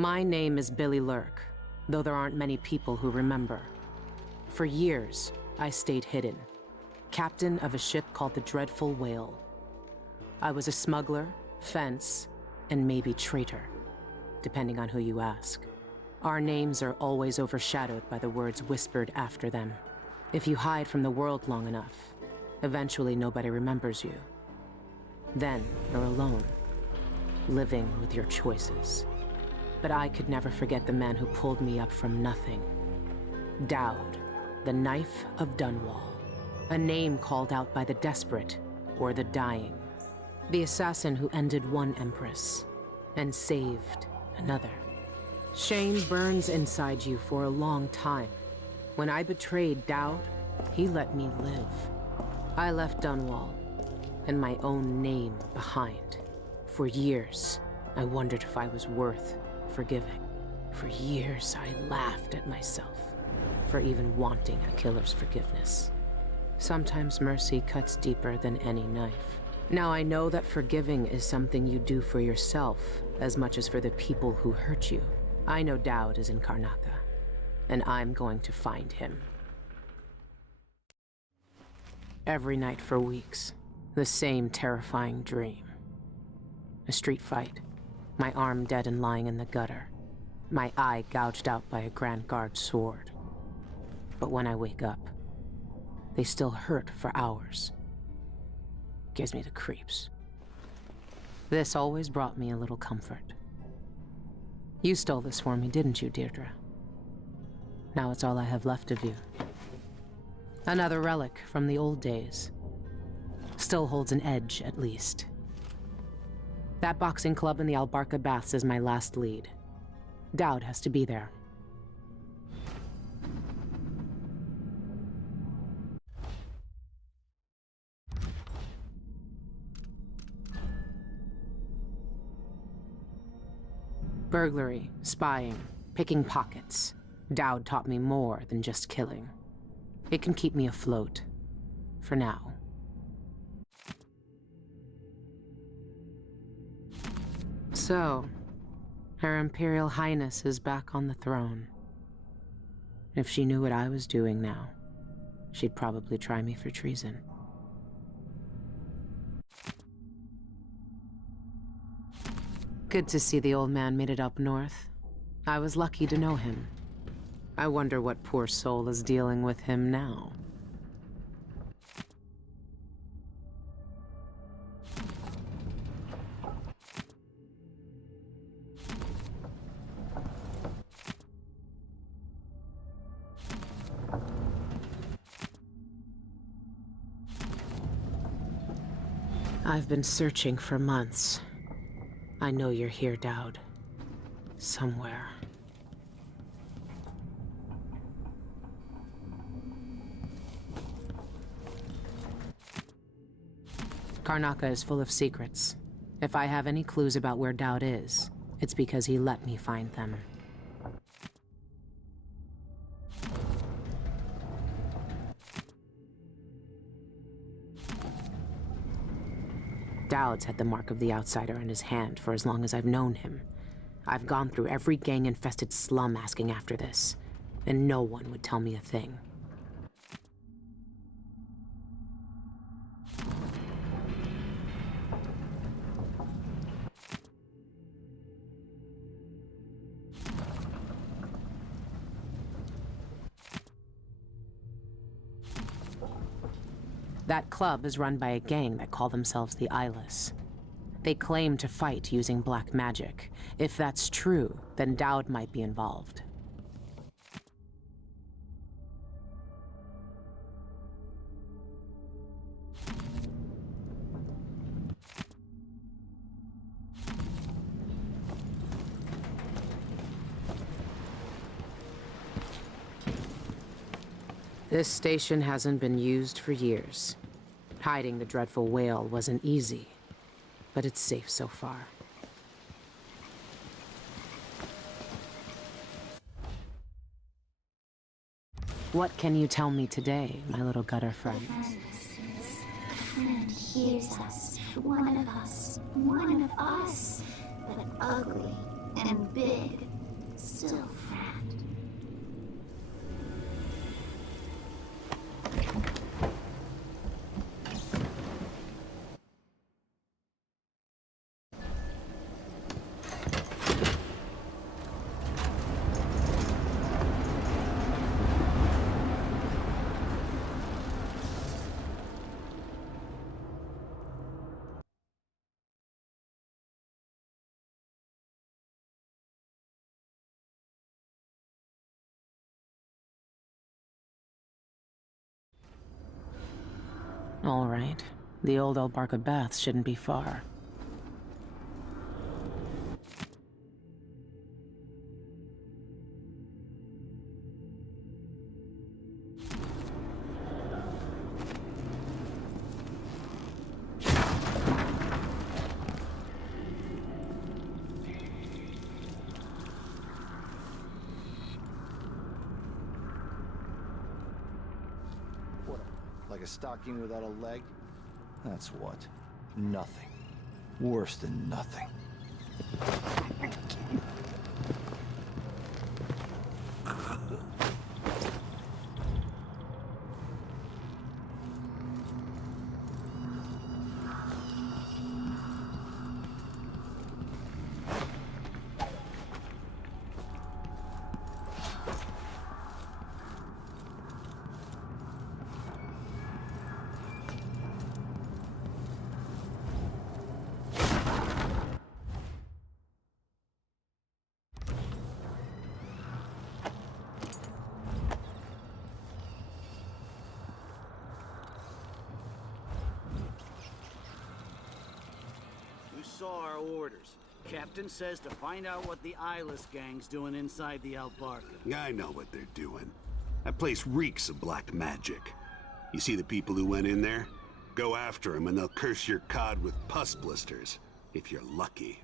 My name is Billy Lurk, though there aren't many people who remember. For years, I stayed hidden, captain of a ship called the Dreadful Whale. I was a smuggler, fence, and maybe traitor, depending on who you ask. Our names are always overshadowed by the words whispered after them. If you hide from the world long enough, eventually nobody remembers you. Then you're alone, living with your choices. But I could never forget the man who pulled me up from nothing. Dowd, the Knife of Dunwall. A name called out by the desperate or the dying. The assassin who ended one empress and saved another. Shame burns inside you for a long time. When I betrayed Dowd, he let me live. I left Dunwall and my own name behind. For years, I wondered if I was worth forgiving. For years, I laughed at myself for even wanting a killer's forgiveness. Sometimes mercy cuts deeper than any knife. Now I know that forgiving is something you do for yourself as much as for the people who hurt you. I know Dowd is in Karnaca, and I'm going to find him. Every night for weeks, the same terrifying dream. A street fight, my arm dead and lying in the gutter, my eye gouged out by a Grand Guard sword. But when I wake up, they still hurt for hours. Gives me the creeps. This always brought me a little comfort. You stole this for me, didn't you, Deirdre? Now it's all I have left of you. Another relic from the old days. Still holds an edge, at least. That boxing club in the Albarca Baths is my last lead. Dowd has to be there. Burglary, spying, picking pockets. Dowd taught me more than just killing. It can keep me afloat. For now. So, Her Imperial Highness is back on the throne. If she knew what I was doing now, she'd probably try me for treason. Good to see the old man made it up north. I was lucky to know him. I wonder what poor soul is dealing with him now. I've been searching for months. I know you're here, Dowd. Somewhere. Karnaca is full of secrets. If I have any clues about where Dowd is, it's because he let me find them. Dowd's had the mark of the outsider in his hand for as long as I've known him. I've gone through every gang-infested slum asking after this, and no one would tell me a thing. That club is run by a gang that call themselves the Eyeless. They claim to fight using black magic. If that's true, then Dowd might be involved. This station hasn't been used for years. Hiding the Dreadful Whale wasn't easy, but it's safe so far. What can you tell me today, my little gutter friend? The friend hears us. One of us. One of us. But ugly and big. Still, friend. All right. The old Albarca Baths shouldn't be far. What, like a stocking without a leg? That's what. Nothing. Worse than nothing. You saw our orders. Captain says to find out what the eyeless gang's doing inside the Albarca. I know what they're doing. That place reeks of black magic. You see the people who went in there? Go after them and they'll curse your cod with pus blisters. If you're lucky.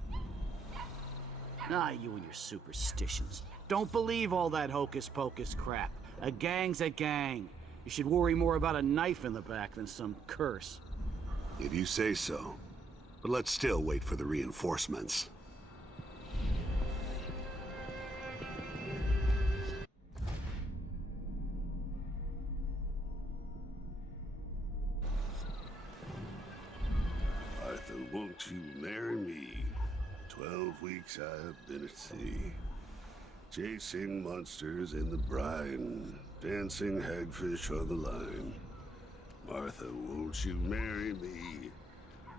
Ah, you and your superstitions. Don't believe all that hocus-pocus crap. A gang's a gang. You should worry more about a knife in the back than some curse. If you say so. But let's still wait for the reinforcements. Arthur, won't you marry me? 12 weeks I have been at sea. Chasing monsters in the brine. Dancing hagfish on the line. Martha, won't you marry me?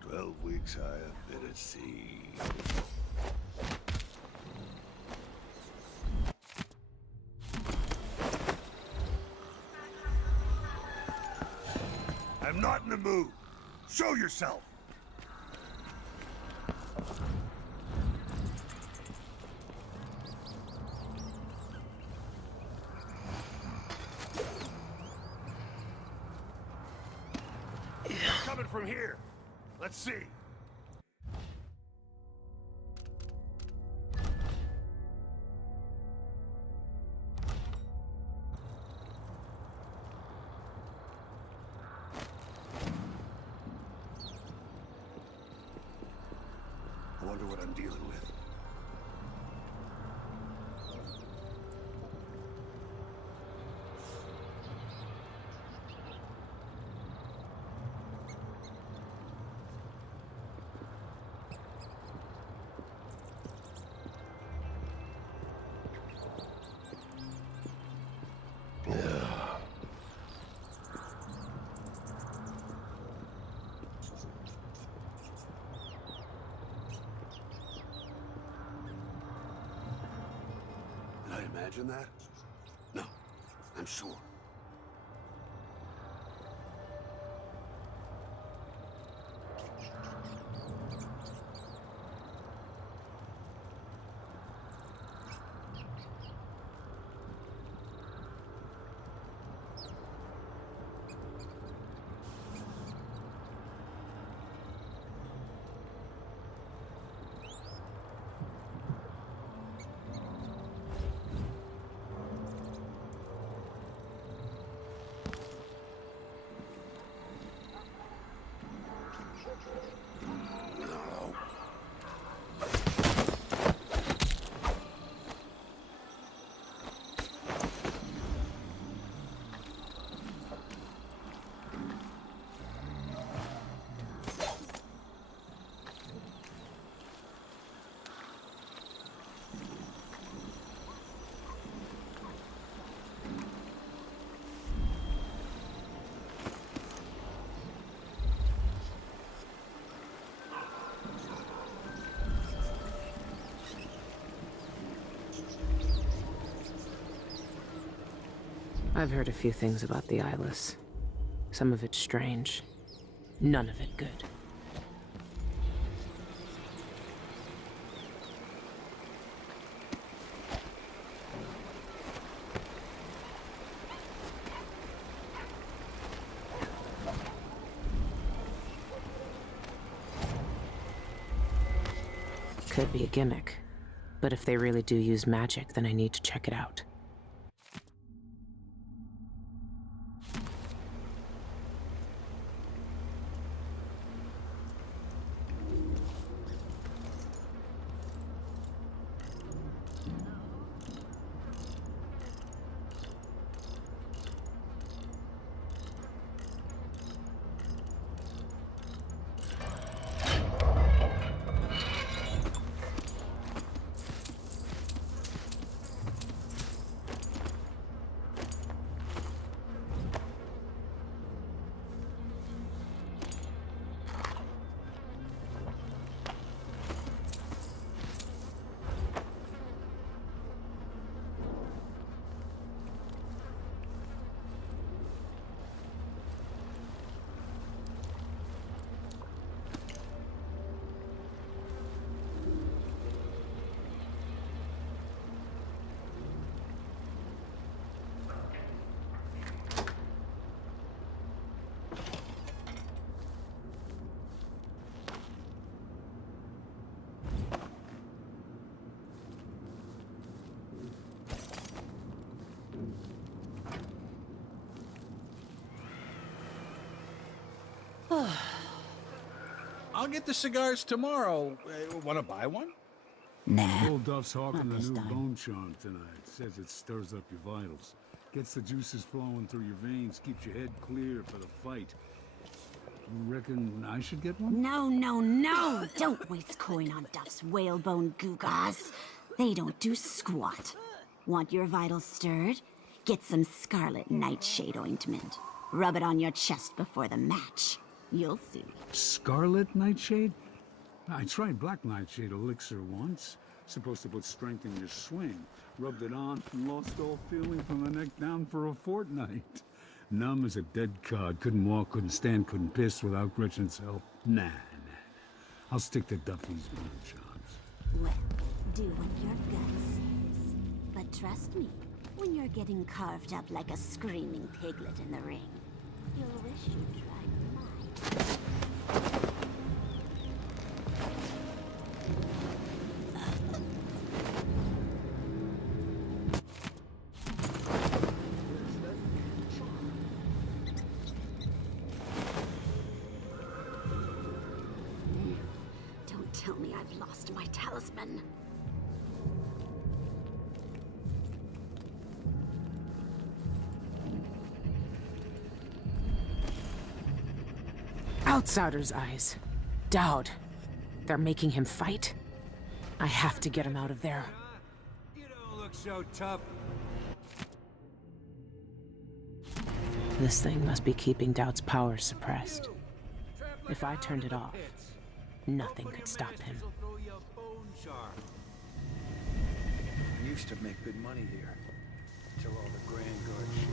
12 weeks I have been at sea. I'm not in the mood. Show yourself! Coming from here. Let's see. I wonder what I'm dealing with. Did I imagine that? No, I'm sure. I've heard a few things about the Eyeless. Some of it strange. None of it good. Could be a gimmick. But if they really do use magic, then I need to check it out. I'll get the cigars tomorrow. Want to buy one? Nah. Old Duff's hawking the this new time. bone charm tonight. Says it stirs up your vitals. Gets the juices flowing through your veins, keeps your head clear for the fight. You reckon I should get one? No, no, no! Don't waste coin on Duff's whalebone gewgaws. They don't do squat. Want your vitals stirred? Get some scarlet nightshade ointment. Rub it on your chest before the match. You'll see. Scarlet nightshade? I tried black nightshade elixir once. Supposed to put strength in your swing. Rubbed it on and lost all feeling from the neck down for a fortnight. Numb as a dead cod. Couldn't walk, couldn't stand, couldn't piss without Gretchen's help. Nah. I'll stick to Duffy's bone charms. Well, do what your gut says. But trust me, when you're getting carved up like a screaming piglet in the ring, you'll wish you'd tried mine. Don't tell me I've lost my talisman. Outsider's eyes. Dowd. They're making him fight? I have to get him out of there. You don't look so tough. This thing must be keeping Dowd's power suppressed. If I turned it off, nothing could stop him. I used to make good money here, till all the Grand Guard shit.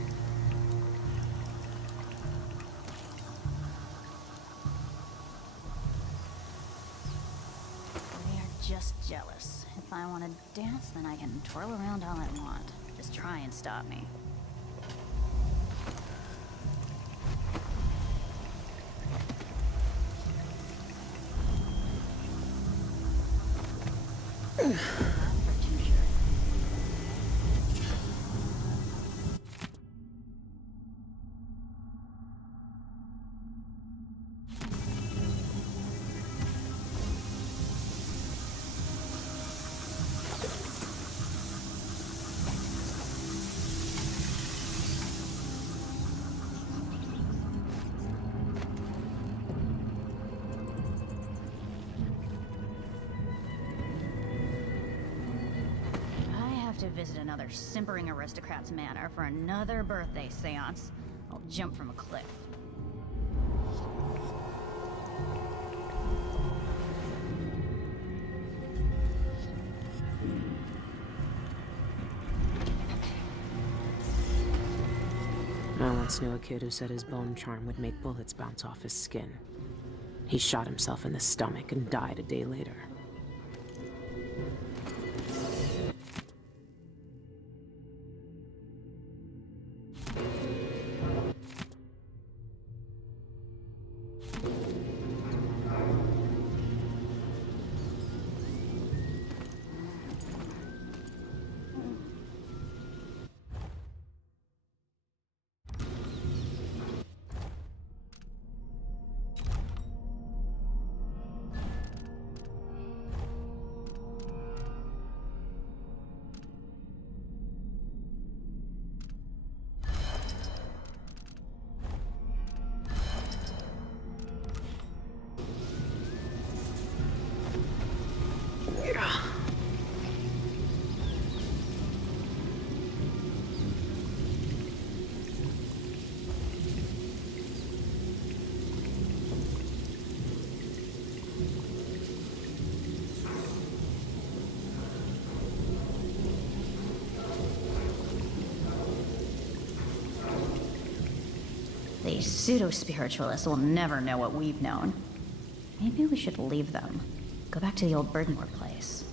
They're just jealous. If I want to dance, then I can twirl around all I want. Just try and stop me. To visit another simpering aristocrat's manor for another birthday seance. I'll jump from a cliff. once knew a kid who said his bone charm would make bullets bounce off his skin. He shot himself in the stomach and died a day later. These pseudo-spiritualists will never know what we've known. Maybe we should leave them. Go back to the old Birdmore place.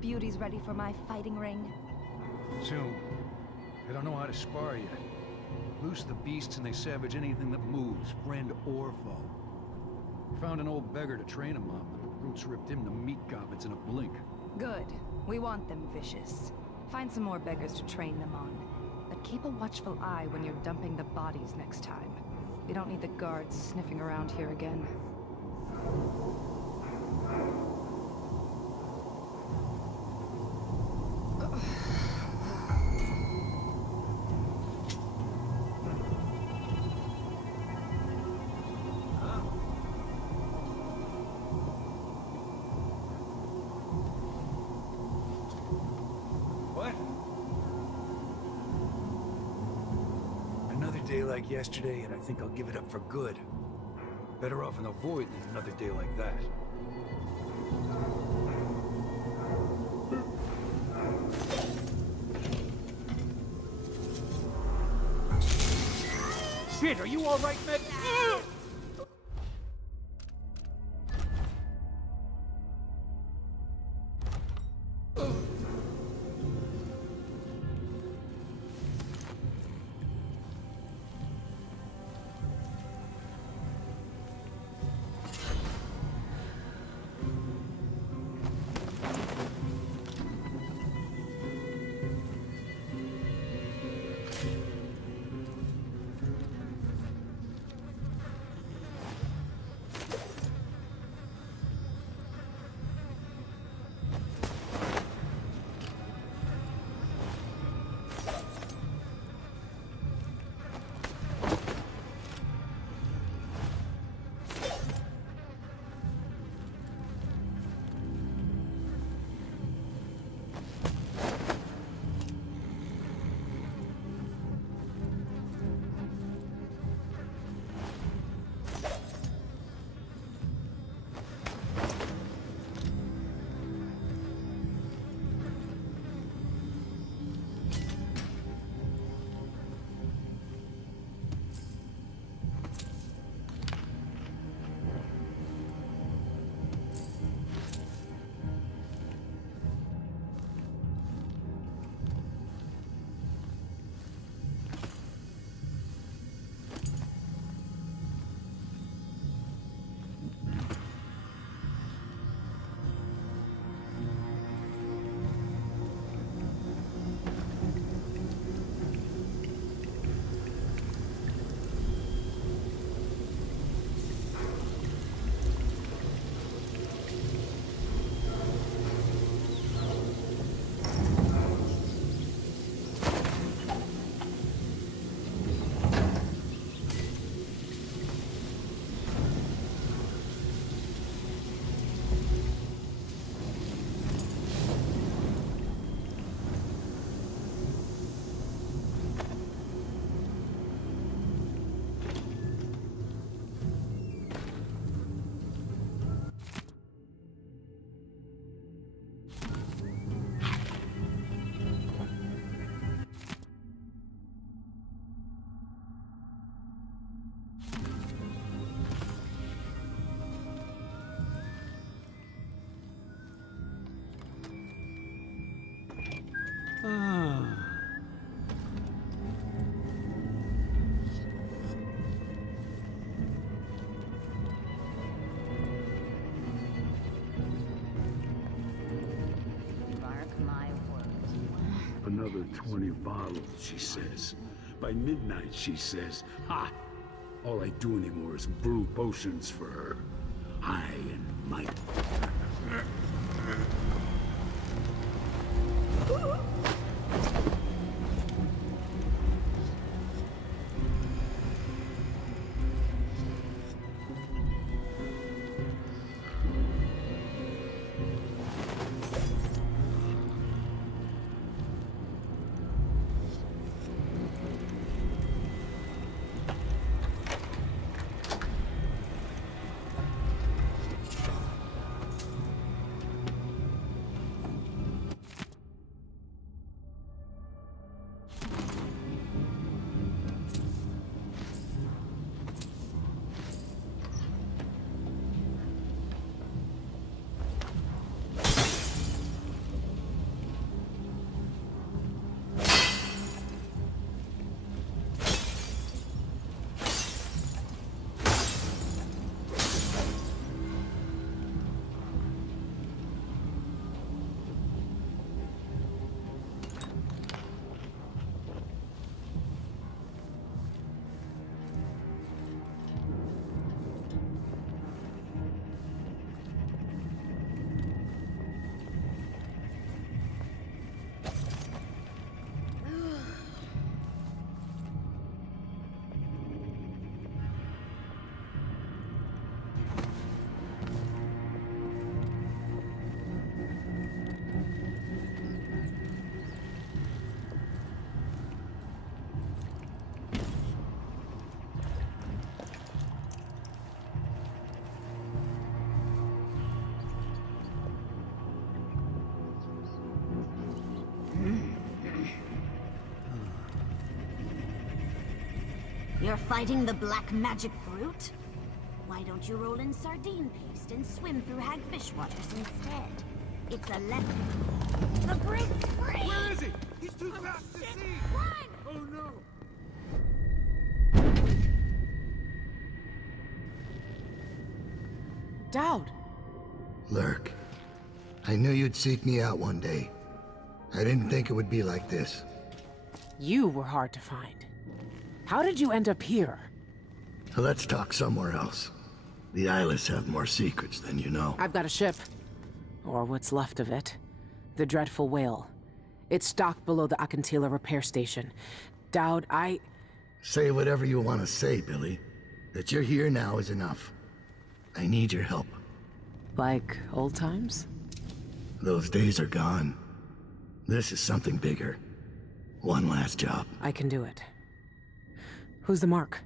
Beauty's ready for my fighting ring. Soon. I don't know how to spar yet. Loose the beasts and they savage anything that moves, friend or foe. Found an old beggar to train him on, but the brutes ripped him to meat goblins in a blink. Good. We want them vicious. Find some more beggars to train them on. But keep a watchful eye when you're dumping the bodies next time. We don't need the guards sniffing around here again. Like yesterday, and I think I'll give it up for good. Better off in the void than another day like that. Shit, are you all right, Med? another 20 bottles, she says. By midnight, she says, ha! All I do anymore is brew potions for her. High and mighty. You're fighting the black magic brute? Why don't you roll in sardine paste and swim through hagfish waters instead? It's a lesson. The brute's free! Where is he? He's too fast to see! Run! Oh no! Dowd! Lurk, I knew you'd seek me out one day. I didn't think it would be like this. You were hard to find. How did you end up here? Let's talk somewhere else. The Eyeless have more secrets than you know. I've got a ship. Or what's left of it. The Dreadful Whale. It's docked below the Akantila repair station. Dowd, Say whatever you want to say, Billy. That you're here now is enough. I need your help. Like old times? Those days are gone. This is something bigger. One last job. I can do it. Who's the mark?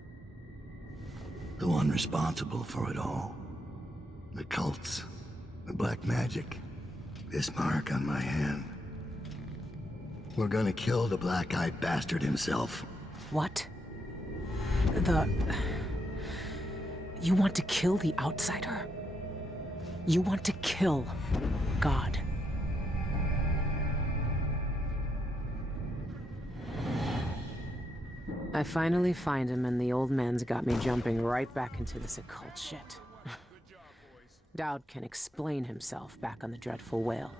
The one responsible for it all. The cults. The black magic. This mark on my hand. We're gonna kill the black-eyed bastard himself. What? You want to kill the outsider? You want to kill God? I finally find him, and the old man's got me jumping right back into this occult shit. Dowd can explain himself back on the Dreadful Whale.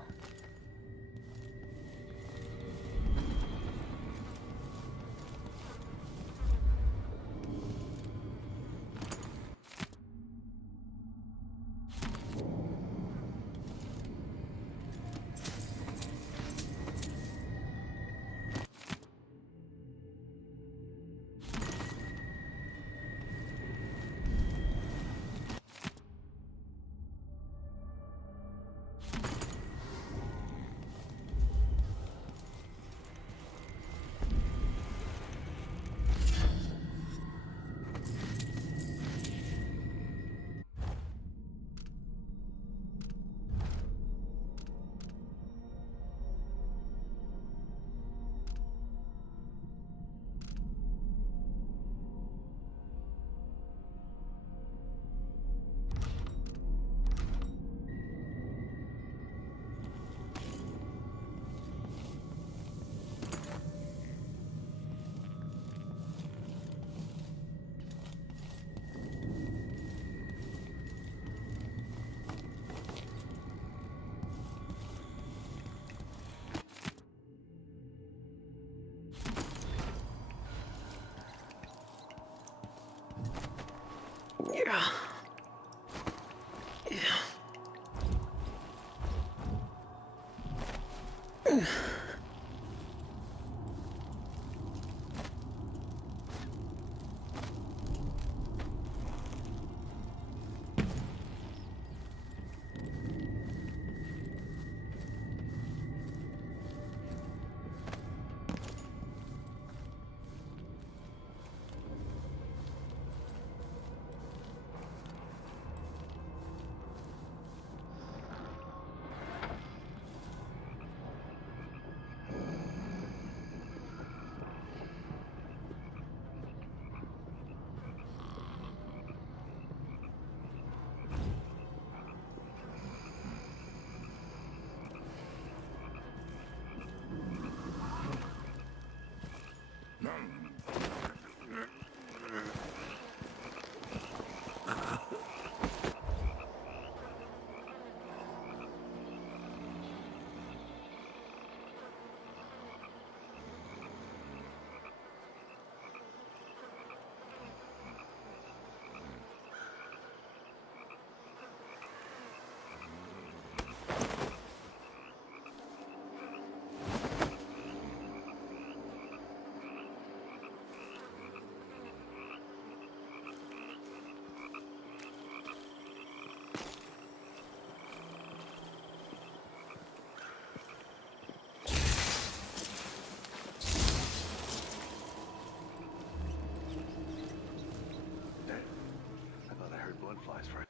Flies for a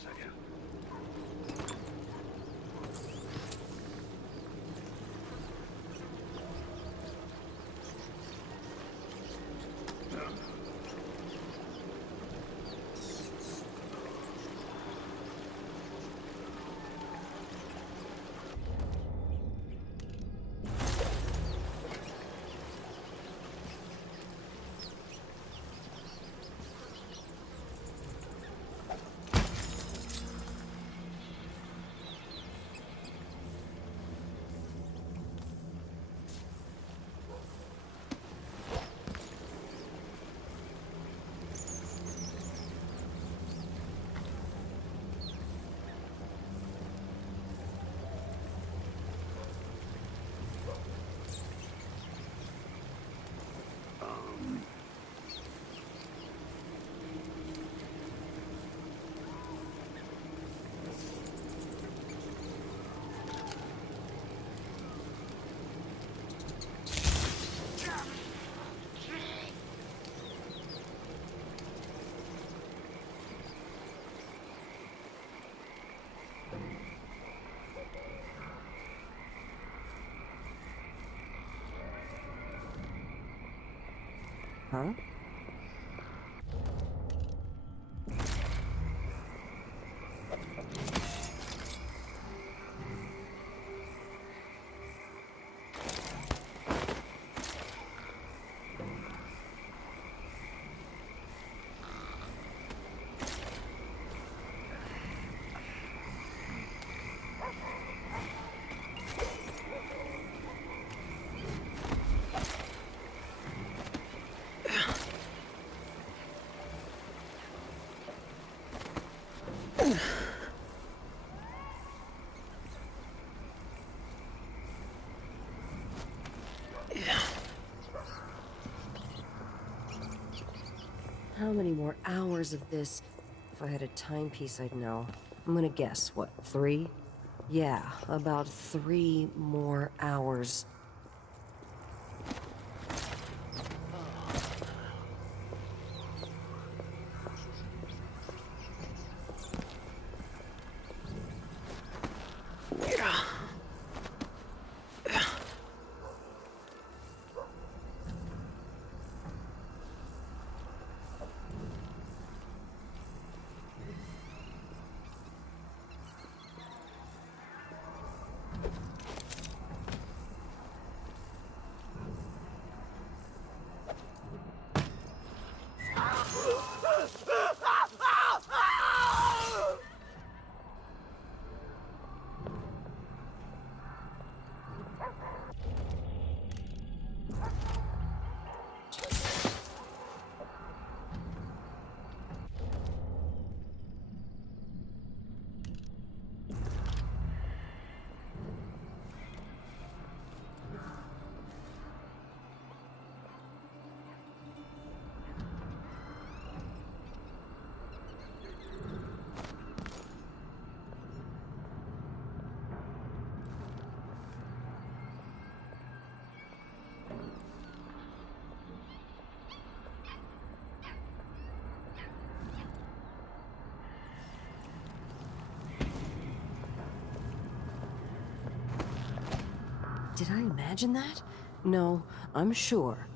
second. Huh? How many more hours of this? If I had a timepiece, I'd know. I'm gonna guess, what, 3? Yeah, about 3 more hours. I imagine that? No, I'm sure.